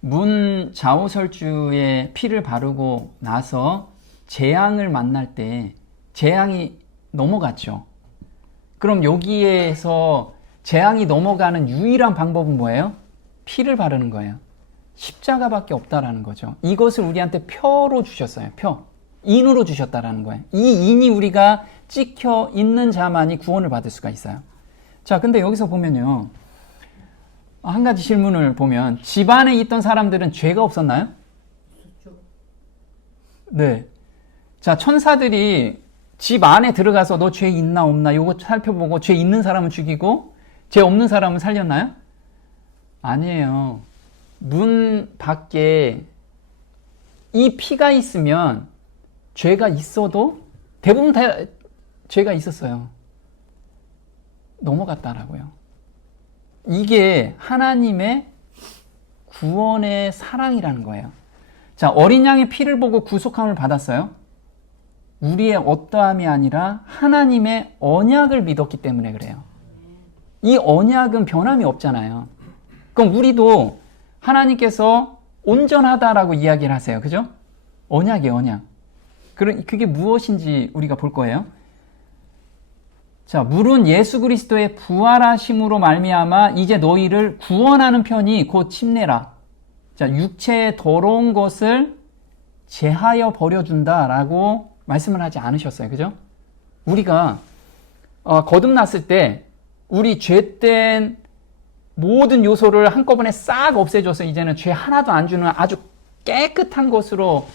문 좌우 설주에 피를 바르고 나서 재앙을 만날 때 재앙이 넘어갔죠. 그럼 여기에서 재앙이 넘어가는 유일한 방법은 뭐예요? 피를 바르는 거예요. 십자가밖에 없다라는 거죠. 이것을 우리한테 표로 주셨어요. 표. 인으로 주셨다라는 거예요. 이 인이 우리가 찍혀 있는 자만이 구원을 받을 수가 있어요. 자, 근데 여기서 보면요. 한 가지 질문을 보면 집안에 있던 사람들은 죄가 없었나요? 네. 자, 천사들이 집 안에 들어가서 너 죄 있나 없나 요거 살펴보고 죄 있는 사람은 죽이고 죄 없는 사람은 살렸나요? 아니에요. 문 밖에 이 피가 있으면 죄가 있어도 대부분 다 죄가 있었어요. 넘어갔다라고요. 이게 하나님의 구원의 사랑이라는 거예요. 자, 어린 양의 피를 보고 구속함을 받았어요. 우리의 어떠함이 아니라 하나님의 언약을 믿었기 때문에 그래요. 이 언약은 변함이 없잖아요. 그럼 우리도 하나님께서 온전하다라고 이야기를 하세요. 그죠? 언약이에요, 언약. 그게 무엇인지 우리가 볼 거예요. 자, 물은 예수 그리스도의 부활하심으로 말미암아 이제 너희를 구원하는 편이 곧 침례라. 자, 육체의 더러운 것을 제하여 버려준다라고 말씀을 하지 않으셨어요. 그죠? 우리가 거듭났을 때 우리 죄된 모든 요소를 한꺼번에 싹 없애줘서 이제는 죄 하나도 안 주는 아주 깨끗한 것으로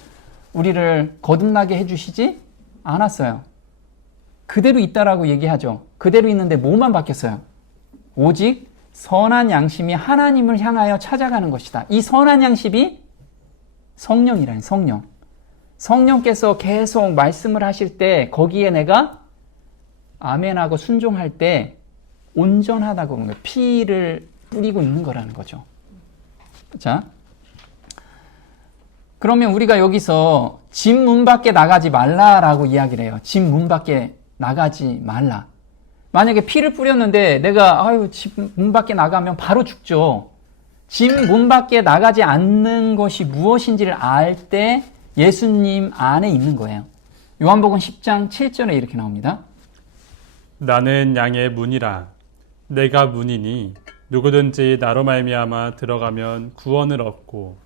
우리를 거듭나게 해주시지 않았어요. 그대로 있다라고 얘기하죠. 그대로 있는데 뭐만 바뀌었어요? 오직 선한 양심이 하나님을 향하여 찾아가는 것이다. 이 선한 양심이 성령이라는 성령. 성령께서 계속 말씀을 하실 때 거기에 내가 아멘하고 순종할 때 온전하다고 하는 거예요. 피를 뿌리고 있는 거라는 거죠. 자, 그러면 우리가 여기서 집 문 밖에 나가지 말라라고 이야기를 해요. 집 문 밖에 나가지 말라. 만약에 피를 뿌렸는데 내가 집 문 밖에 나가면 바로 죽죠. 집 문 밖에 나가지 않는 것이 무엇인지를 알 때 예수님 안에 있는 거예요. 요한복음 10장 7절에 이렇게 나옵니다. 나는 양의 문이라. 내가 문이니 누구든지 나로 말미암아 들어가면 구원을 얻고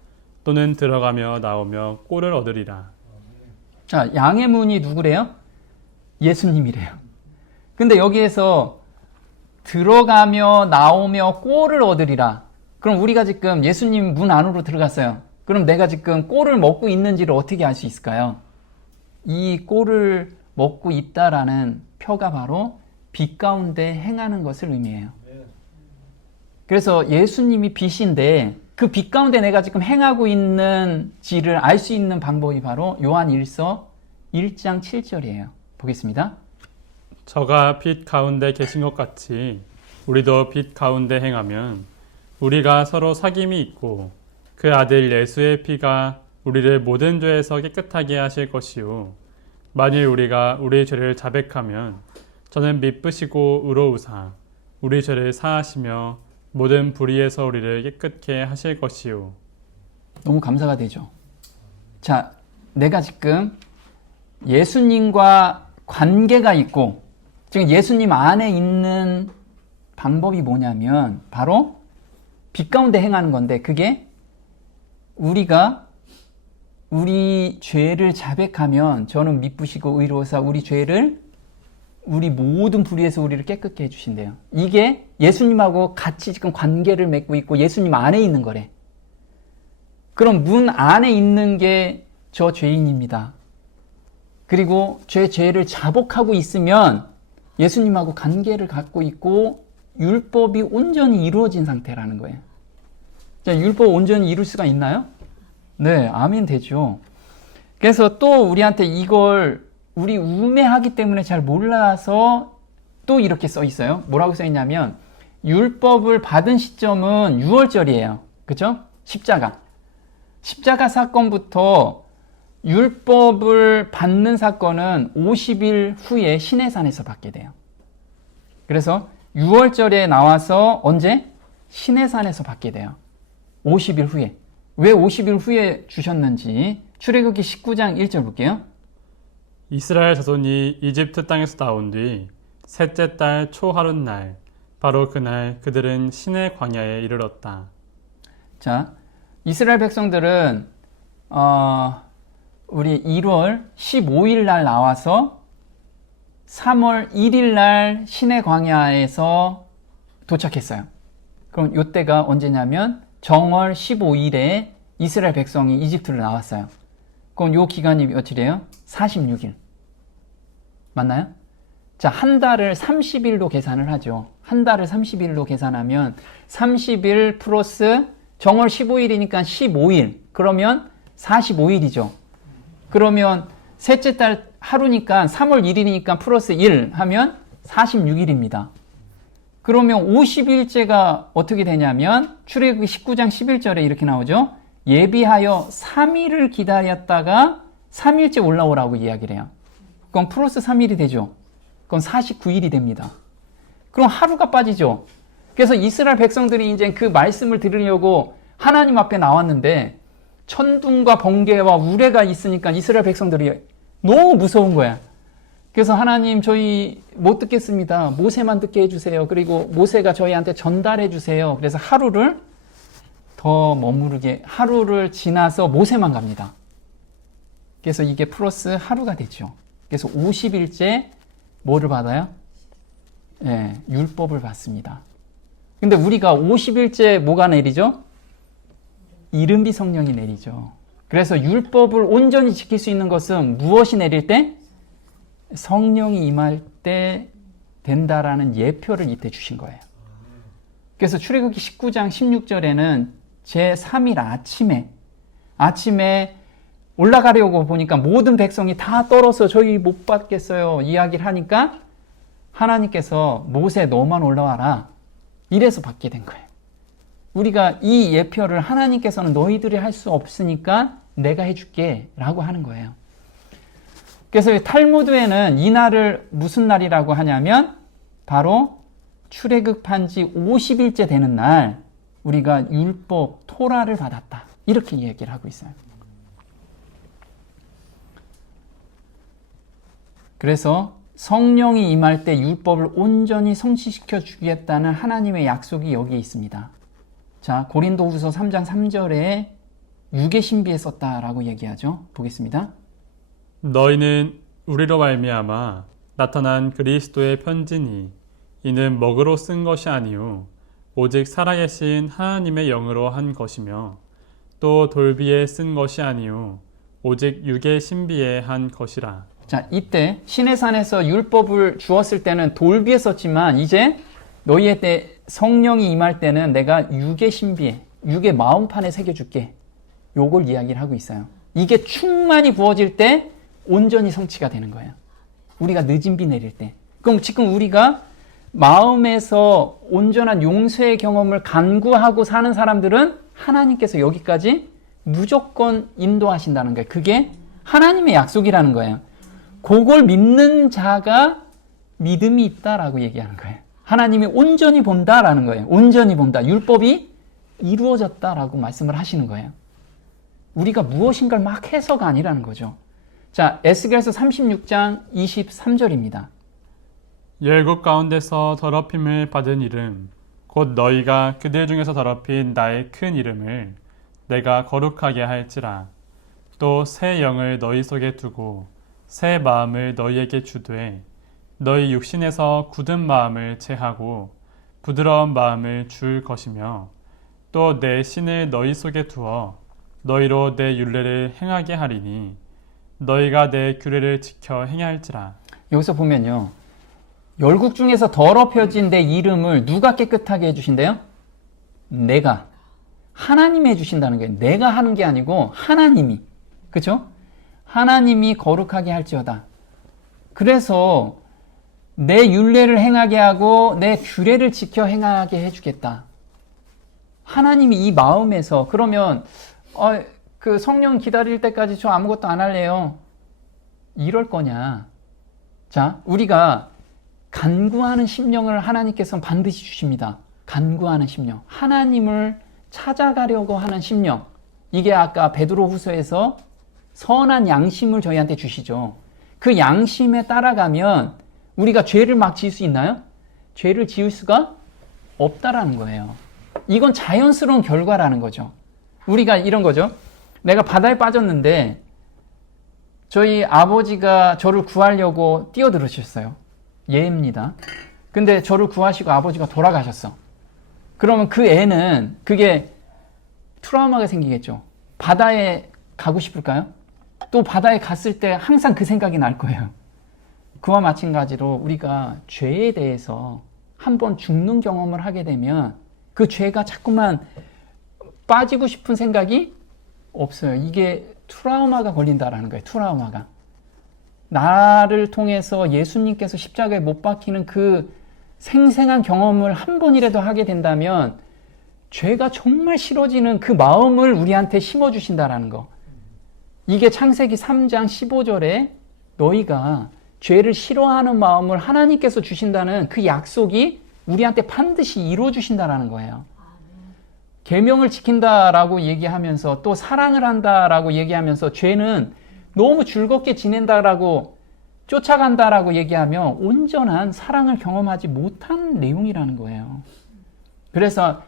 또는 들어가며 나오며 꼴을 얻으리라. 자, 양의 문이 누구래요? 예수님이래요. 근데 여기에서 들어가며 나오며 꼴을 얻으리라. 그럼 우리가 지금 예수님 문 안으로 들어갔어요. 그럼 내가 지금 꼴을 먹고 있는지를 어떻게 알 수 있을까요? 이 꼴을 먹고 있다라는 표가 바로 빛 가운데 행하는 것을 의미해요. 그래서 예수님이 빛인데 그 빛 가운데 내가 지금 행하고 있는지를 알 수 있는 방법이 바로 요한 1서 1장 7절이에요. 보겠습니다. 저가 빛 가운데 계신 것 같이 우리도 빛 가운데 행하면 우리가 서로 사귐이 있고 그 아들 예수의 피가 우리를 모든 죄에서 깨끗하게 하실 것이요 만일 우리가 우리 죄를 자백하면 저는 미쁘시고 의로우사 우리 죄를 사하시며 모든 불의에서 우리를 깨끗게 하실 것이요. 너무 감사가 되죠. 자, 내가 지금 예수님과 관계가 있고 지금 예수님 안에 있는 방법이 뭐냐면 바로 빛 가운데 행하는 건데 그게 우리가 우리 죄를 자백하면 저는 미쁘시고 의로우사 우리 모든 불의에서 우리를 깨끗게 해주신대요. 이게 예수님하고 같이 지금 관계를 맺고 있고 예수님 안에 있는 거래. 그럼 문 안에 있는 게 저 죄인입니다. 그리고 죄를 자복하고 있으면 예수님하고 관계를 갖고 있고 율법이 온전히 이루어진 상태라는 거예요. 자, 율법 온전히 이룰 수가 있나요? 네, 아멘 되죠. 그래서 또 우리한테 이걸 우리 우매하기 때문에 잘 몰라서 또 이렇게 써 있어요. 뭐라고 써 있냐면 율법을 받은 시점은 6월절이에요. 그죠? 십자가 사건부터 율법을 받는 사건은 50일 후에 시내산에서 받게 돼요. 그래서 6월절에 나와서 언제? 시내산에서 받게 돼요. 50일 후에. 왜 50일 후에 주셨는지 출애굽기 19장 1절 볼게요. 이스라엘 자손이 이집트 땅에서 나온 뒤 셋째 달 초하룻날 바로 그날 그들은 시내 광야에 이르렀다. 자, 이스라엘 백성들은 우리 1월 15일 날 나와서 3월 1일 날 시내 광야에서 도착했어요. 그럼 이때가 언제냐면 정월 15일에 이스라엘 백성이 이집트를 나왔어요. 그럼 요 기간이 며칠이에요? 46일. 맞나요? 자, 한 달을 30일로 계산을 하죠. 한 달을 30일로 계산하면 30일 플러스 정월 15일이니까 15일. 그러면 45일이죠. 그러면 셋째 달 하루니까 3월 1일이니까 플러스 1 하면 46일입니다. 그러면 50일째가 어떻게 되냐면 출애굽기 19장 11절에 이렇게 나오죠. 예비하여 3일을 기다렸다가 3일째 올라오라고 이야기를 해요. 그럼 플러스 3일이 되죠. 그럼 49일이 됩니다. 그럼 하루가 빠지죠. 그래서 이스라엘 백성들이 이제 그 말씀을 들으려고 하나님 앞에 나왔는데 천둥과 번개와 우레가 있으니까 이스라엘 백성들이 너무 무서운 거야. 그래서 하나님 저희 못 듣겠습니다. 모세만 듣게 해주세요. 그리고 모세가 저희한테 전달해 주세요. 그래서 하루를 더 머무르게 하루를 지나서 모세만 갑니다. 그래서 이게 플러스 하루가 되죠. 그래서 50일째 뭐를 받아요? 예, 율법을 받습니다. 근데 우리가 50일째 뭐가 내리죠? 이른비 성령이 내리죠. 그래서 율법을 온전히 지킬 수 있는 것은 무엇이 내릴 때? 성령이 임할 때 된다라는 예표를 이때 주신 거예요. 그래서 출애굽기 19장 16절에는 제3일 아침에 올라가려고 보니까 모든 백성이 다 떨어서 저희 못 받겠어요 이야기를 하니까 하나님께서 모세 너만 올라와라 이래서 받게 된 거예요. 우리가 이 예표를 하나님께서는 너희들이 할 수 없으니까 내가 해줄게 라고 하는 거예요. 그래서 탈무드에는 이 날을 무슨 날이라고 하냐면 바로 출애굽한 지 50일째 되는 날 우리가 율법 토라를 받았다 이렇게 얘기를 하고 있어요. 그래서 성령이 임할 때 율법을 온전히 성취시켜 주겠다는 하나님의 약속이 여기에 있습니다. 자, 고린도후서 3장 3절에 육의 신비에 썼다라고 얘기하죠. 보겠습니다. 너희는 우리로 말미암아 나타난 그리스도의 편지니 이는 먹으로 쓴 것이 아니요 오직 살아계신 하나님의 영으로 한 것이며 또 돌비에 쓴 것이 아니요 오직 육의 신비에 한 것이라. 자, 이때 시내산에서 율법을 주었을 때는 돌비에 썼지만 이제 너희의 때 성령이 임할 때는 내가 육의 신비에 육의 마음판에 새겨줄게 요걸 이야기를 하고 있어요. 이게 충만히 부어질 때 온전히 성취가 되는 거예요. 우리가 늦은 비 내릴 때. 그럼 지금 우리가 마음에서 온전한 용서의 경험을 간구하고 사는 사람들은 하나님께서 여기까지 무조건 인도하신다는 거예요. 그게 하나님의 약속이라는 거예요. 그걸 믿는 자가 믿음이 있다라고 얘기하는 거예요. 하나님이 온전히 본다라는 거예요. 온전히 본다. 율법이 이루어졌다라고 말씀을 하시는 거예요. 우리가 무엇인가를 막 해서가 아니라는 거죠. 자, 에스겔서 36장 23절입니다. 열국 가운데서 더럽힘을 받은 이름 곧 너희가 그들 중에서 더럽힌 나의 큰 이름을 내가 거룩하게 할지라. 또 새 영을 너희 속에 두고 새 마음을 너희에게 주되 너희 육신에서 굳은 마음을 제하고 부드러운 마음을 줄 것이며 또 내 신을 너희 속에 두어 너희로 내 율례를 행하게 하리니 너희가 내 규례를 지켜 행할지라. 여기서 보면요. 열국 중에서 더럽혀진 내 이름을 누가 깨끗하게 해주신대요? 내가. 하나님이 해주신다는 거예요. 내가 하는 게 아니고 하나님이. 그렇죠? 하나님이 거룩하게 할지어다. 그래서 내 율례를 행하게 하고 내 규례를 지켜 행하게 해주겠다. 하나님이 이 마음에서 그러면 그 성령 기다릴 때까지 저 아무것도 안 할래요. 이럴 거냐. 자, 우리가 간구하는 심령을 하나님께서는 반드시 주십니다. 간구하는 심령. 하나님을 찾아가려고 하는 심령. 이게 아까 베드로후서에서 선한 양심을 저희한테 주시죠. 그 양심에 따라가면 우리가 죄를 막 지을 수 있나요? 죄를 지을 수가 없다라는 거예요. 이건 자연스러운 결과라는 거죠. 우리가 이런 거죠. 내가 바다에 빠졌는데 저희 아버지가 저를 구하려고 뛰어들으셨어요. 예입니다. 근데 저를 구하시고 아버지가 돌아가셨어. 그러면 그 애는 그게 트라우마가 생기겠죠. 바다에 가고 싶을까요? 또 바다에 갔을 때 항상 그 생각이 날 거예요. 그와 마찬가지로 우리가 죄에 대해서 한번 죽는 경험을 하게 되면 그 죄가 자꾸만 빠지고 싶은 생각이 없어요. 이게 트라우마가 걸린다라는 거예요. 트라우마가. 나를 통해서 예수님께서 십자가에 못 박히는 그 생생한 경험을 한 번이라도 하게 된다면 죄가 정말 싫어지는 그 마음을 우리한테 심어주신다라는 거. 이게 창세기 3장 15절에 너희가 죄를 싫어하는 마음을 하나님께서 주신다는 그 약속이 우리한테 반드시 이루어주신다라는 거예요. 계명을 지킨다라고 얘기하면서 또 사랑을 한다라고 얘기하면서 죄는 너무 즐겁게 지낸다라고 쫓아간다라고 얘기하면 온전한 사랑을 경험하지 못한 내용이라는 거예요. 그래서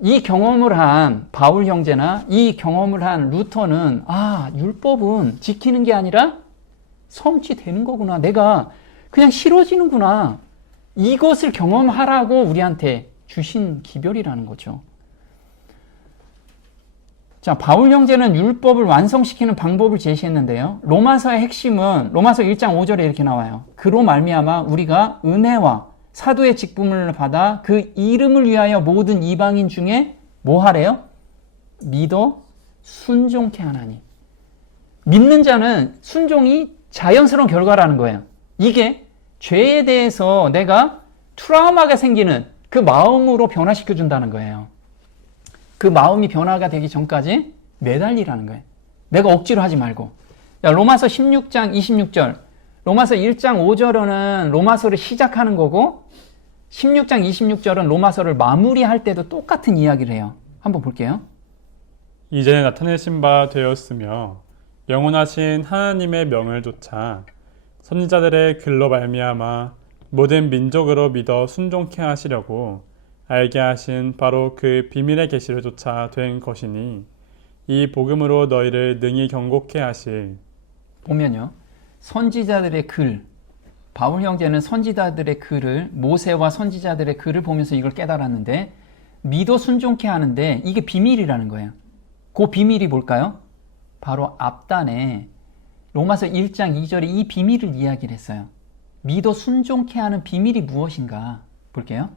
이 경험을 한 바울 형제나 이 경험을 한 루터는 율법은 지키는 게 아니라 성취되는 거구나. 내가 그냥 싫어지는구나. 이것을 경험하라고 우리한테 주신 기별이라는 거죠. 자, 바울 형제는 율법을 완성시키는 방법을 제시했는데요. 로마서의 핵심은 로마서 1장 5절에 이렇게 나와요. 그로 말미암아 우리가 은혜와 사도의 직분을 받아 그 이름을 위하여 모든 이방인 중에 뭐 하래요? 믿어 순종케 하나니. 믿는 자는 순종이 자연스러운 결과라는 거예요. 이게 죄에 대해서 내가 트라우마가 생기는 그 마음으로 변화시켜 준다는 거예요. 그 마음이 변화가 되기 전까지 매달리라는 거예요. 내가 억지로 하지 말고. 로마서 16장 26절, 로마서 1장 5절은 로마서를 시작하는 거고 16장 26절은 로마서를 마무리할 때도 똑같은 이야기를 해요. 한번 볼게요. 이전에 나타내신 바 되었으며 영원하신 하나님의 명을 좇아 선지자들의 글로 말미암아 모든 민족으로 믿어 순종케 하시려고 알게 하신 바로 그 비밀의 계시를 좇아 된 것이니 이 복음으로 너희를 능히 경고케 하실. 보면요, 선지자들의 글, 바울 형제는 선지자들의 글을, 모세와 선지자들의 글을 보면서 이걸 깨달았는데 믿어 순종케 하는데 이게 비밀이라는 거예요. 그 비밀이 뭘까요? 바로 앞단에 로마서 1장 2절에 이 비밀을 이야기를 했어요. 믿어 순종케 하는 비밀이 무엇인가 볼게요.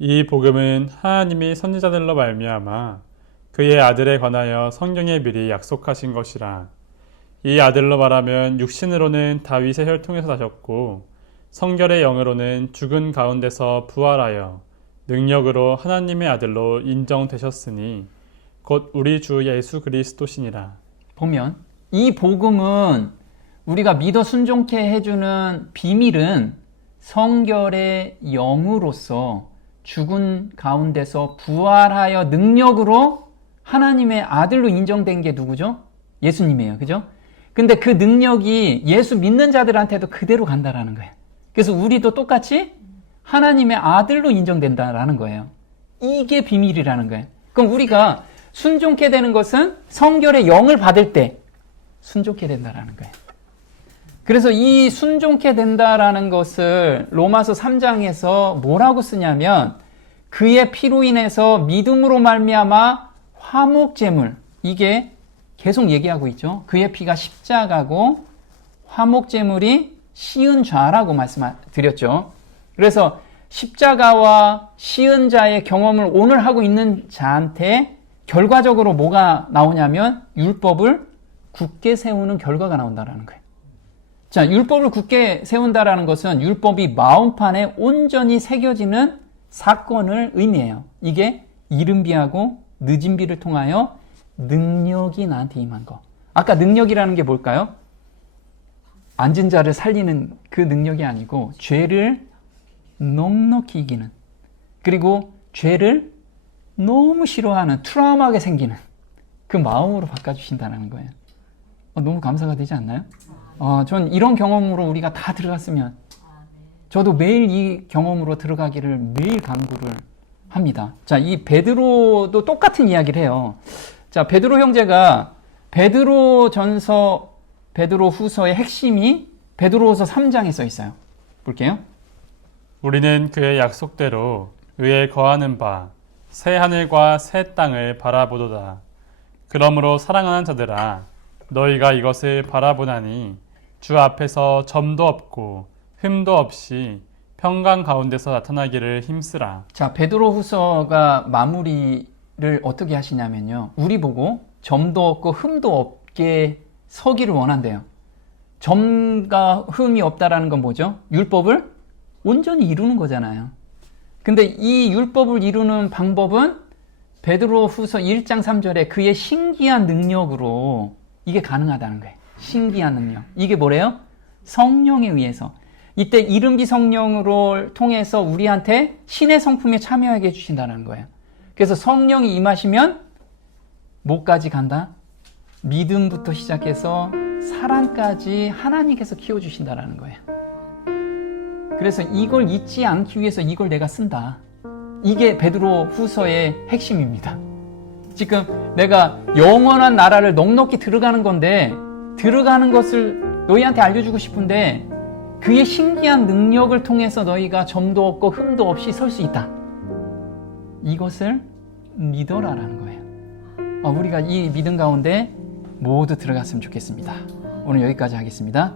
이 복음은 하나님이 선지자들로 말미암아 그의 아들에 관하여 성경에 미리 약속하신 것이라. 이 아들로 말하면 육신으로는 다윗의 혈통에서 나셨고 성결의 영으로는 죽은 가운데서 부활하여 능력으로 하나님의 아들로 인정되셨으니 곧 우리 주 예수 그리스도시니라. 보면 이 복음은 우리가 믿어 순종케 해주는 비밀은 성결의 영으로서 죽은 가운데서 부활하여 능력으로 하나님의 아들로 인정된 게 누구죠? 예수님이에요. 그죠? 근데 그 능력이 예수 믿는 자들한테도 그대로 간다라는 거예요. 그래서 우리도 똑같이 하나님의 아들로 인정된다라는 거예요. 이게 비밀이라는 거예요. 그럼 우리가 순종케 되는 것은 성결의 영을 받을 때 순종케 된다라는 거예요. 그래서 이 순종케 된다라는 것을 로마서 3장에서 뭐라고 쓰냐면 그의 피로 인해서 믿음으로 말미암아 화목제물, 이게 계속 얘기하고 있죠. 그의 피가 십자가고 화목제물이 씌은 자라고 말씀드렸죠. 그래서 십자가와 씌은 자의 경험을 오늘 하고 있는 자한테 결과적으로 뭐가 나오냐면 율법을 굳게 세우는 결과가 나온다는 거예요. 자, 율법을 굳게 세운다라는 것은 율법이 마음판에 온전히 새겨지는 사건을 의미해요. 이게 이른 비하고 늦은 비를 통하여 능력이 나한테 임한 거. 아까 능력이라는 게 뭘까요? 앉은 자를 살리는 그 능력이 아니고 죄를 넉넉히 이기는, 그리고 죄를 너무 싫어하는 트라우마가 생기는 그 마음으로 바꿔주신다는 거예요. 너무 감사가 되지 않나요? 전 이런 경험으로 우리가 다 들어갔으면, 저도 매일 이 경험으로 들어가기를 매일 간구를 합니다. 자, 이 베드로도 똑같은 이야기를 해요. 자, 베드로 형제가 베드로 전서, 베드로 후서의 핵심이 베드로후서 3장에 써 있어요. 볼게요. 우리는 그의 약속대로 의에 거하는 바 새 하늘과 새 땅을 바라보도다. 그러므로 사랑하는 자들아, 너희가 이것을 바라보나니 주 앞에서 점도 없고 흠도 없이 평강 가운데서 나타나기를 힘쓰라. 자, 베드로후서가 마무리를 어떻게 하시냐면요, 우리 보고 점도 없고 흠도 없게 서기를 원한대요. 점과 흠이 없다라는 건 뭐죠? 율법을 온전히 이루는 거잖아요. 근데 이 율법을 이루는 방법은 베드로후서 1장 3절에 그의 신기한 능력으로 이게 가능하다는 거예요. 신기한 능력. 이게 뭐래요? 성령에 의해서. 이때 이른비 성령으로 통해서 우리한테 신의 성품에 참여하게 해주신다는 거예요. 그래서 성령이 임하시면 뭐까지 간다? 믿음부터 시작해서 사랑까지 하나님께서 키워주신다는 거예요. 그래서 이걸 잊지 않기 위해서 이걸 내가 쓴다. 이게 베드로 후서의 핵심입니다. 지금 내가 영원한 나라를 넉넉히 들어가는 건데 들어가는 것을 너희한테 알려주고 싶은데 그의 신기한 능력을 통해서 너희가 점도 없고 흠도 없이 설 수 있다. 이것을 믿어라라는 거예요. 우리가 이 믿음 가운데 모두 들어갔으면 좋겠습니다. 오늘 여기까지 하겠습니다.